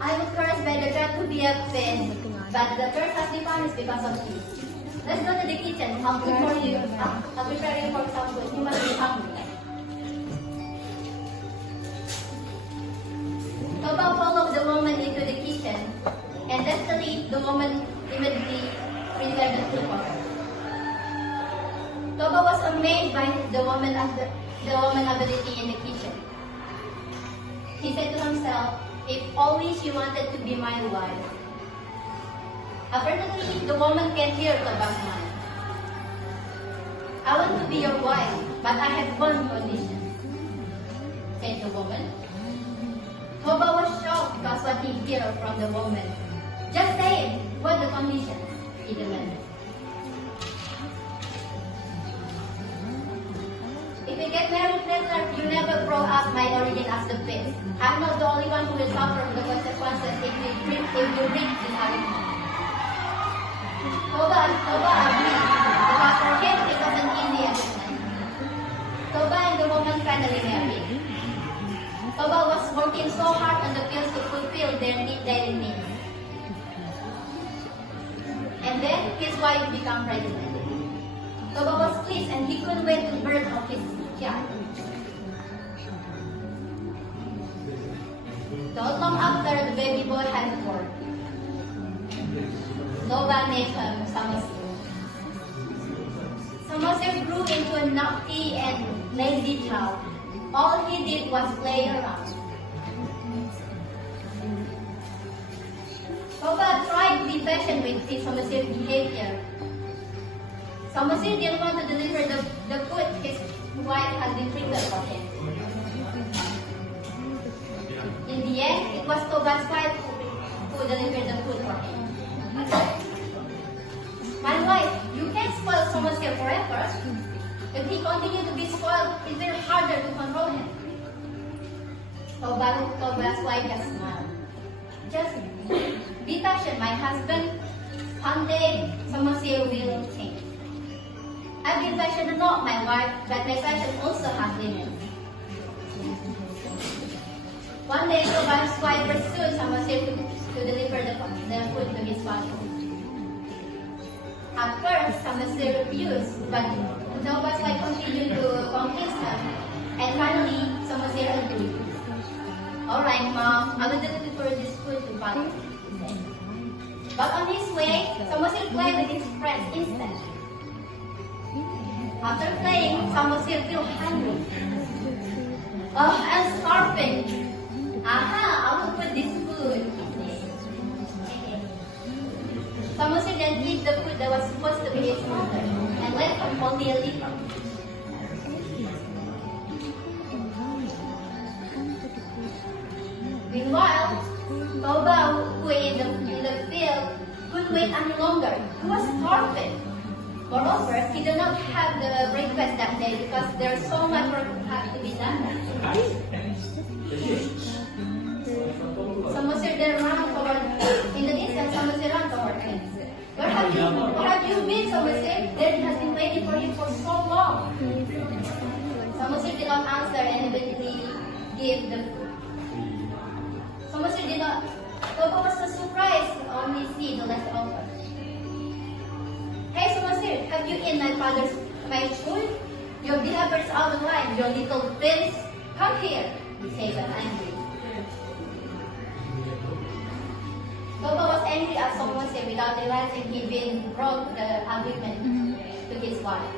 I was cursed by the God to be a pest, but the curse has been punished because of this. Let's go to the kitchen. I'll prepare you for some food. You must be hungry. Toba followed the woman into the kitchen, and desperately the woman immediately prepared the food for her. Toba was amazed by the woman's ability in the kitchen. He said to himself, if only she wanted to be my wife. Apparently, the woman can hear Toba's mind. I want to be your wife, but I have one condition, said the woman. Toba was shocked because what he heard from the woman. Just say it. What the condition? He demanded. If we get married later, you never grow up my origin as the pest. I'm not the only one who will suffer the consequences if you break this arrangement. Toba agreed, because for him it was an easy agreement. Toba and the woman finally married. Toba was working so hard on the fields to fulfill their daily needs. And then his wife became pregnant. Toba was pleased and he couldn't wait to birth of his child. Not long after the baby boy had born, Toba named him Samasir. Samasir grew into a naughty and lazy child. All he did was play around. Toba tried to be patient with his Samasir's behavior. Samasir didn't want to deliver the food his wife had been prepared for him. In the end, it was Toba's wife who delivered the food for him. My wife, you can't spoil Samasir forever. If he continues to be spoiled, it's very harder to control him. Toba's wife has smiled. Just be patient, my husband. One day, Samasir will change. I've been patient enough, my wife, but my patience also has limits. One day, Toba's wife pursued Samasir to deliver the food to his family. At first, Samasir refused, but Toba's wife continued to convince him, and finally, Samasir agreed. Alright, Mom, I will deliver this food to Father. But on his way, Samasir played with his friends instead. After playing, Samasir felt hungry. Oh, I'm starving. Aha, I will put this food. Samasir then eat the food that was supposed to be his mother and let him only a little. Meanwhile, Toba, who in the field, couldn't wait any longer. He was starving. Moreover, he did not have the breakfast that day because there was so much work that had to be done. Samasir then ran toward, in the distance, Samasir ran toward him. Where have you been, Samasir? Daddy has been waiting for you for so long. Samasir did not answer and immediately gave the food. Samasir did not. Toba was so surprised to only see the leftovers. Hey, Samasir, have you eaten my food? Your behavior is out of line, your little prince. Come here, he said angry. Toba was angry at Samasir without realizing he'd been broke the agreement to his wife.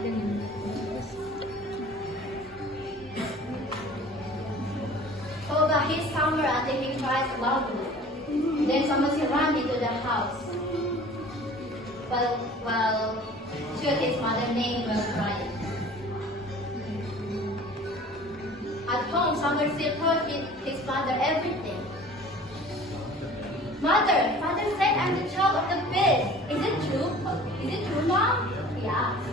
Toba hissed somewhere until he cried loudly. Then Samasir ran into the house. While his mother named was crying. At home, Samasir told his mother everything. Mother, father said I'm the child of the pig. Is it true? Is it true, Mom? He asked.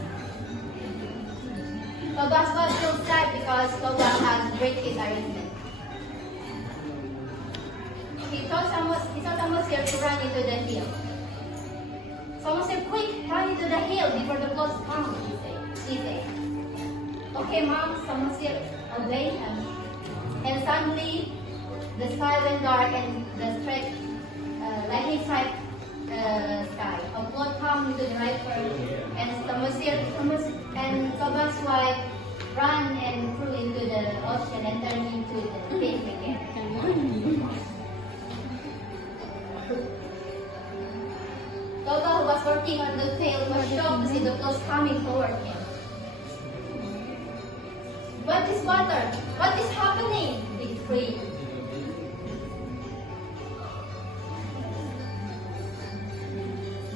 Toba's wife feels sad because Toba has break his arrangement. He told Samasir to run into the hill. Samasir, quick, run into the hill before the clothes come, he said. Okay, Mom, Samasir obeyed him. And suddenly, the sky went dark and the lightning strike sky. A flood came into the river, and Toba's wife ran and flew into the ocean and turned into the pit again. Toba, who was working on the field, was shocked to see the flood coming toward him. What is water? What is happening? He screamed.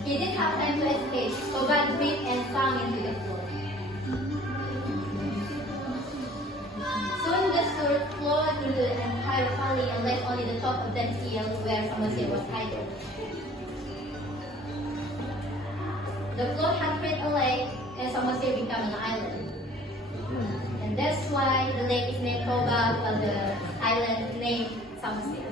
He didn't have time to escape, so God breathed and sang into the flood. Soon the surf flowed through the entire valley and left only the top of that hill where Samosir was hiding. The flood had created a lake and Samosir became an island. And that's why the lake is named Toba, while the island named Samosir.